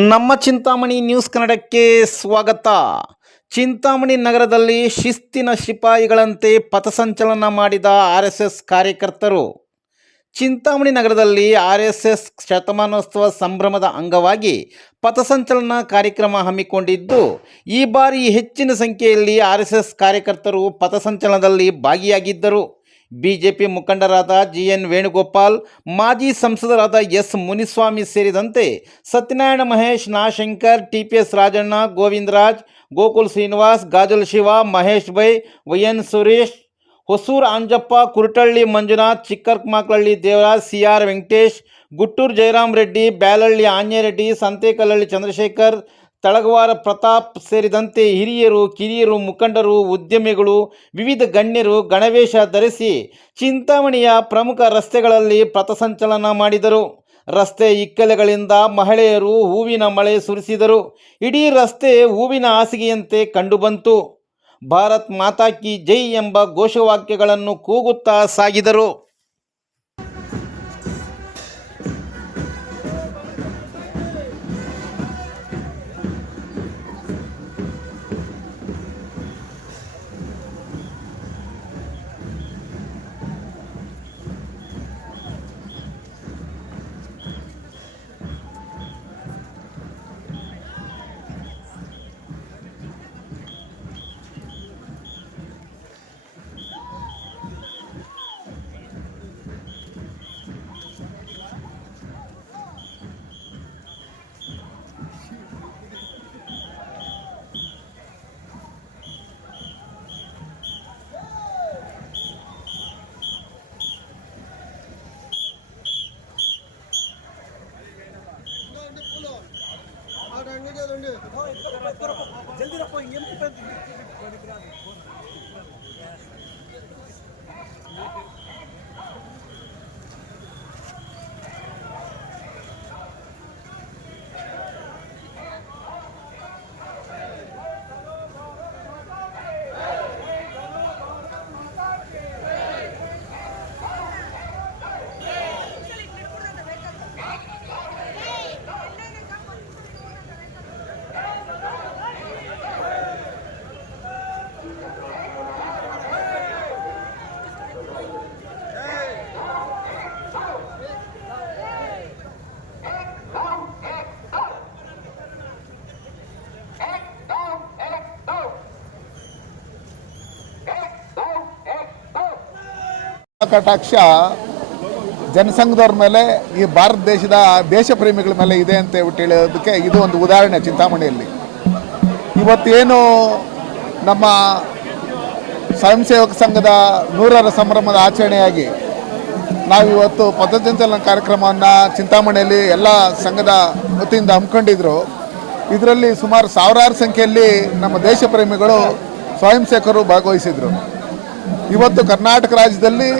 ನಮ್ಮ ಚಿಂತಾಮಣಿ ನ್ಯೂಸ್ ಕನ್ನಡಕ್ಕೆ ಸ್ವಾಗತ. ಚಿಂತಾಮಣಿ ನಗರದಲ್ಲಿ ಶಿಸ್ತಿನ ಶಿಪಾಯಿಗಳಂತೆ ಪಥಸಂಚಲನ ಮಾಡಿದ ಆರ್ ಎಸ್ ಎಸ್ ಕಾರ್ಯಕರ್ತರು. ಚಿಂತಾಮಣಿ ನಗರದಲ್ಲಿ ಆರ್ ಎಸ್ ಎಸ್ ಶತಮಾನೋತ್ಸವ ಸಂಭ್ರಮದ ಅಂಗವಾಗಿ ಪಥಸಂಚಲನ ಕಾರ್ಯಕ್ರಮ ಹಮ್ಮಿಕೊಂಡಿದ್ದು, ಈ ಬಾರಿ ಹೆಚ್ಚಿನ ಸಂಖ್ಯೆಯಲ್ಲಿ ಆರ್ ಎಸ್ ಎಸ್ ಕಾರ್ಯಕರ್ತರು ಪಥಸಂಚಲನದಲ್ಲಿ ಭಾಗಿಯಾಗಿದ್ದರು. ಬಿಜೆಪಿ ಮುಖಂಡರಾದ ಜಿ ಎನ್ ವೇಣುಗೋಪಾಲ್ ಮಾಜಿ ಸಂಸದರಾದ ಎಸ್ ಮುನಿಸ್ವಾಮಿ ಸೇರಿದಂತೆ Satyanarayana Mahesh Nashankar T P S Rajanna Govindaraj Gokul Srinivas Gazal Shiva Mahesh by Y N Suresh Hosur Anjappa Kurutalli Manjunath Chikkarkamaklahalli Devaraj C R Venkatesh Guttur Jayaram Reddy Byalahalli Anjaneyareddy Santhekallahalli Chandrashekar Talagavara Pratap ಸೇರಿದಂತೆ ಹಿರಿಯರು, ಕಿರಿಯರು, ಮುಖಂಡರು, ಉದ್ಯಮಿಗಳು, ವಿವಿಧ ಗಣ್ಯರು ಗಣವೇಶ ಧರಿಸಿ ಚಿಂತಾಮಣಿಯ ಪ್ರಮುಖ ರಸ್ತೆಗಳಲ್ಲಿ ಪಥಸಂಚಲನ ಮಾಡಿದರು. ರಸ್ತೆ ಇಕ್ಕಲೆಗಳಿಂದ ಮಹಿಳೆಯರು ಹೂವಿನ ಮಳೆ ಸುರಿಸಿದರು. ಇಡೀ ರಸ್ತೆ ಹೂವಿನ ಹಾಸಿಗೆಯಂತೆ ಕಂಡುಬಂತು. ಭಾರತ್ ಮಾತಾ ಕಿ ಜೈ ಎಂಬ ಘೋಷವಾಕ್ಯಗಳನ್ನು ಕೂಗುತ್ತಾ ಸಾಗಿದರು. ಜಲ್ದಿ ರಪ್ಪ ಎಂತ ಕಟಾಕ್ಷ ಜನಸಂಘದವ್ರ ಮೇಲೆ ಈ ಭಾರತ ದೇಶದ ದೇಶ ಪ್ರೇಮಿಗಳ ಮೇಲೆ ಇದೆ ಅಂತ ಹೇಳ್ಬಿಟ್ಟು ಹೇಳೋದಕ್ಕೆ ಇದು ಒಂದು ಉದಾಹರಣೆ ಚಿಂತಾಮಣಿಯಲ್ಲಿ. ಇವತ್ತೇನು ನಮ್ಮ ಸ್ವಯಂ ಸೇವಕ ಸಂಘದ ನೂರರ ಸಂಭ್ರಮದ ಆಚರಣೆಯಾಗಿ ನಾವು ಇವತ್ತು ಪಥಸಂಚಲನ ಕಾರ್ಯಕ್ರಮವನ್ನು ಚಿಂತಾಮಣಿಯಲ್ಲಿ ಎಲ್ಲ ಸಂಘದ ವತಿಯಿಂದ ಹಮ್ಮಿಕೊಂಡಿದ್ರು. ಇದರಲ್ಲಿ ಸುಮಾರು ಸಾವಿರಾರು ಸಂಖ್ಯೆಯಲ್ಲಿ ನಮ್ಮ ದೇಶ ಪ್ರೇಮಿಗಳು ಸ್ವಯಂ ಸೇವಕರು ಭಾಗವಹಿಸಿದರು. ಇವತ್ತು ಕರ್ನಾಟಕ ರಾಜ್ಯದಲ್ಲಿ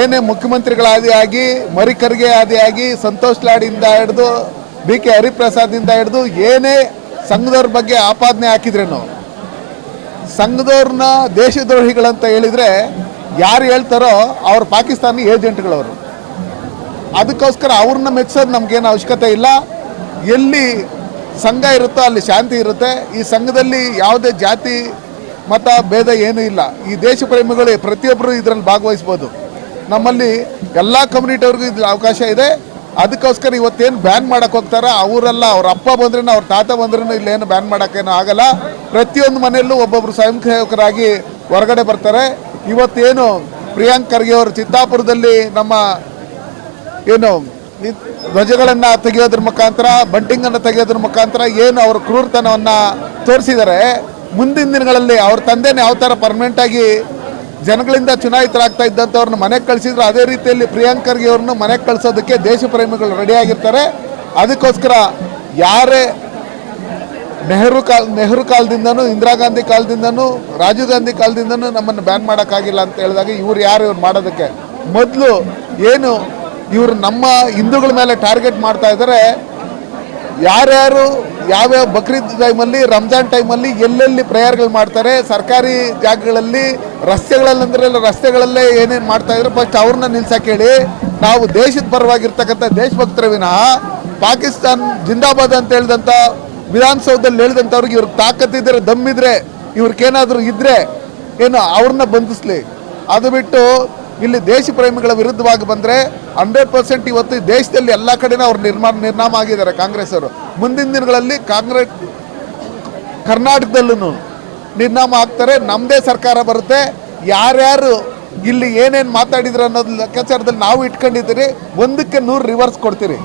ಏನೇ ಮುಖ್ಯಮಂತ್ರಿಗಳ ಆಗಿ ಮರಿಕರ್ಗೆ ಆದಿಯಾಗಿ ಸಂತೋಷ್ ಲಾಡಿಯಿಂದ ಹಿಡಿದು, ಬಿ ಕೆ ಹರಿಪ್ರಸಾದ್ನಿಂದ ಹಿಡಿದು ಏನೇ ಸಂಘದವ್ರ ಬಗ್ಗೆ ಆಪಾದನೆ ಹಾಕಿದ್ರೇನು, ಸಂಘದವ್ರನ್ನ ದೇಶದ್ರೋಹಿಗಳಂತ ಹೇಳಿದರೆ ಯಾರು ಹೇಳ್ತಾರೋ ಅವ್ರು ಪಾಕಿಸ್ತಾನಿ ಏಜೆಂಟ್ಗಳವರು. ಅದಕ್ಕೋಸ್ಕರ ಅವ್ರನ್ನ ಮೆಚ್ಚೋದು ನಮಗೇನು ಅವಶ್ಯಕತೆ ಇಲ್ಲ. ಎಲ್ಲಿ ಸಂಘ ಇರುತ್ತೋ ಅಲ್ಲಿ ಶಾಂತಿ ಇರುತ್ತೆ. ಈ ಸಂಘದಲ್ಲಿ ಯಾವುದೇ ಜಾತಿ ಮತ ಭೇದ ಏನೂ ಇಲ್ಲ. ಈ ದೇಶ ಪ್ರೇಮಿಗಳು ಪ್ರತಿಯೊಬ್ಬರು ಇದರಲ್ಲಿ ಭಾಗವಹಿಸ್ಬೋದು. ನಮ್ಮಲ್ಲಿ ಎಲ್ಲ ಕಮ್ಯುನಿಟಿಯವ್ರಿಗೂ ಇದು ಅವಕಾಶ ಇದೆ. ಅದಕ್ಕೋಸ್ಕರ ಇವತ್ತೇನು ಬ್ಯಾನ್ ಮಾಡಕ್ಕೆ ಹೋಗ್ತಾರ ಅವರೆಲ್ಲ ಅವ್ರ ಅಪ್ಪ ಬಂದ್ರೂ ಅವ್ರ ತಾತ ಬಂದ್ರೂ ಇಲ್ಲೇನು ಬ್ಯಾನ್ ಮಾಡೋಕ್ಕೇನು ಆಗಲ್ಲ. ಪ್ರತಿಯೊಂದು ಮನೆಯಲ್ಲೂ ಒಬ್ಬೊಬ್ಬರು ಸ್ವಯಂ ಸೇವಕರಾಗಿ ಹೊರಗಡೆ ಬರ್ತಾರೆ. ಇವತ್ತೇನು ಪ್ರಿಯಾಂಕ್ ಖರ್ಗೆ ಅವರು ಚಿತ್ತಾಪುರದಲ್ಲಿ ನಮ್ಮ ಏನು ಧ್ವಜಗಳನ್ನು ತೆಗೆಯೋದ್ರ ಮುಖಾಂತರ ಬಂಟಿಂಗನ್ನು ತೆಗೆಯೋದ್ರ ಮುಖಾಂತರ ಏನು ಅವರು ಕ್ರೂರತನವನ್ನು ತೋರಿಸಿದ್ದಾರೆ. ಮುಂದಿನ ದಿನಗಳಲ್ಲಿ ಅವ್ರ ತಂದೆನೇ ಯಾವ ಥರ ಪರ್ಮನೆಂಟಾಗಿ ಜನಗಳಿಂದ ಚುನಾಯಿತರಾಗ್ತಾ ಇದ್ದಂಥವ್ರನ್ನ ಮನೆಗೆ ಕಳಿಸಿದ್ರು ಅದೇ ರೀತಿಯಲ್ಲಿ ಪ್ರಿಯಾಂಕರ್ಗೆ ಅವ್ರನ್ನ ಮನೆಗೆ ಕಳಿಸೋದಕ್ಕೆ ದೇಶ ಪ್ರೇಮಿಗಳು ರೆಡಿಯಾಗಿರ್ತಾರೆ ಅದಕ್ಕೋಸ್ಕರ ಯಾರೇ ನೆಹರು ಕಾಲ, ನೆಹರು ಕಾಲದಿಂದನೂ, ಇಂದಿರಾ ಗಾಂಧಿ ಕಾಲದಿಂದನೂ, ರಾಜೀವ್ ಗಾಂಧಿ ಕಾಲದಿಂದನೂ ನಮ್ಮನ್ನು ಬ್ಯಾನ್ ಮಾಡೋಕ್ಕಾಗಿಲ್ಲ ಅಂತ ಹೇಳಿದಾಗ ಇವ್ರು ಯಾರು ಇವ್ರು ಮಾಡೋದಕ್ಕೆ? ಮೊದಲು ಏನು ಇವರು ನಮ್ಮ ಹಿಂದೂಗಳ ಮೇಲೆ ಟಾರ್ಗೆಟ್ ಮಾಡ್ತಾ ಇದ್ದಾರೆ. ಯಾರ್ಯಾರು ಯಾವ್ಯಾವ ಬಕ್ರೀದ್ ಟೈಮಲ್ಲಿ, ರಂಜಾನ್ ಟೈಮಲ್ಲಿ ಎಲ್ಲೆಲ್ಲಿ ಪ್ರೇಯರ್ಗಳು ಮಾಡ್ತಾರೆ, ಸರ್ಕಾರಿ ಜಾಗಗಳಲ್ಲಿ ರಸ್ತೆಗಳಲ್ಲಂದ್ರೆ ರಸ್ತೆಗಳಲ್ಲೇ ಏನೇನು ಮಾಡ್ತಾ ಇದ್ರು ಫಸ್ಟ್ ಅವ್ರನ್ನ ನಿಲ್ಸಕ್ಕೆ ಹೇಳಿ. ನಾವು ದೇಶದ ಪರವಾಗಿರ್ತಕ್ಕಂಥ ದೇಶಭಕ್ತರ ವಿನಃ, ಪಾಕಿಸ್ತಾನ್ ಜಿಂದಾಬಾದ್ ಅಂತ ಹೇಳಿದಂಥ ವಿಧಾನಸೌಧದಲ್ಲಿ ಹೇಳಿದಂಥವ್ರಿಗೆ ಇವ್ರಿಗೆ ತಾಕತ್ತಿದ್ರೆ ದಮ್ಮಿದ್ರೆ ಇವ್ರಿಗೇನಾದರೂ ಇದ್ರೆ ಏನು ಅವ್ರನ್ನ ಬಂಧಿಸ್ಲಿ. ಅದು ಬಿಟ್ಟು ಇಲ್ಲಿ ದೇಶ ಪ್ರೇಮಿಗಳ ವಿರುದ್ಧವಾಗಿ ಬಂದರೆ ಹಂಡ್ರೆಡ್ ಪರ್ಸೆಂಟ್ ಇವತ್ತು ದೇಶದಲ್ಲಿ ಎಲ್ಲ ಕಡೆನೂ ಅವ್ರು ನಿರ್ಮಾಣ, ನಿರ್ನಾಮ ಆಗಿದ್ದಾರೆ ಕಾಂಗ್ರೆಸ್ ಅವರು. ಮುಂದಿನ ದಿನಗಳಲ್ಲಿ ಕಾಂಗ್ರೆಸ್ ಕರ್ನಾಟಕದಲ್ಲೂ ನಿರ್ನಾಮ ಆಗ್ತಾರೆ. ನಮ್ಮದೇ ಸರ್ಕಾರ ಬರುತ್ತೆ. ಯಾರ್ಯಾರು ಇಲ್ಲಿ ಏನೇನು ಮಾತಾಡಿದ್ರು ಅನ್ನೋದು ಲೆಕ್ಕಾಚಾರದಲ್ಲಿ ನಾವು ಇಟ್ಕೊಂಡಿದ್ದೀರಿ. ಒಂದಕ್ಕೆ ನೂರು ರಿವರ್ಸ್ ಕೊಡ್ತೀರಿ.